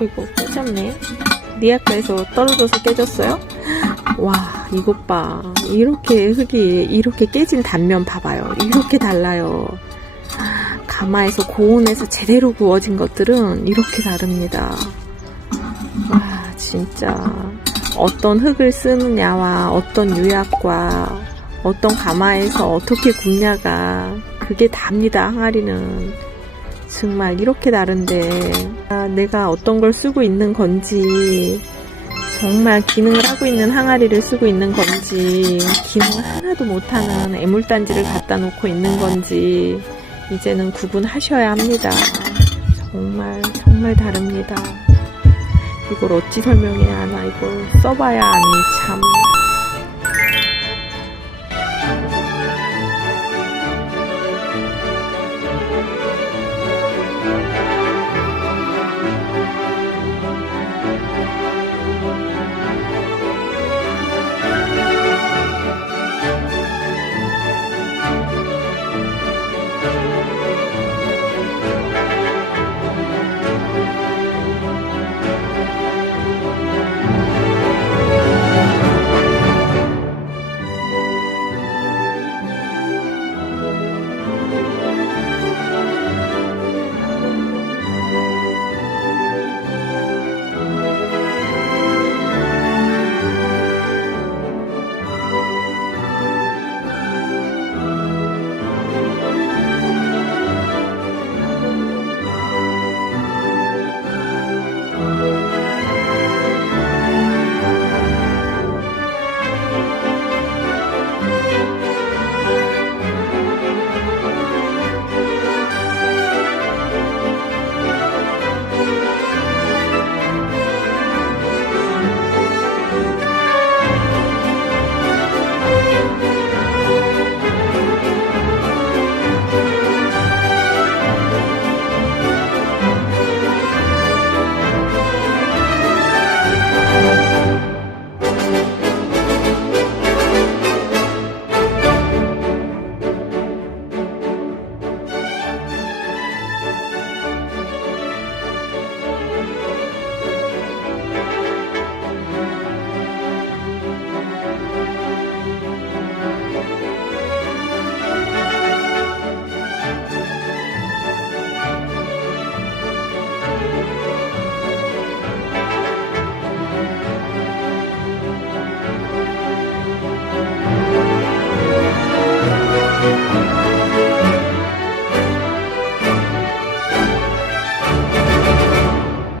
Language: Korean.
어이구, 깨졌네. 리아카에서 떨어져서 깨졌어요? 와, 이것 봐. 이렇게 흙이 이렇게 깨진 단면 봐봐요. 이렇게 달라요. 가마에서 고온에서 제대로 구워진 것들은 이렇게 다릅니다. 와, 진짜 어떤 흙을 쓰느냐와 어떤 유약과 어떤 가마에서 어떻게 굽냐가 그게 답니다. 항아리는 정말 이렇게 다른데 내가 어떤 걸 쓰고 있는 건지, 정말 기능을 하고 있는 항아리를 쓰고 있는 건지, 기능을 하나도 못하는 애물단지를 갖다 놓고 있는 건지 이제는 구분하셔야 합니다. 정말 정말 다릅니다. 이걸 어찌 설명해야 하나. 이걸 써봐야 하니 참.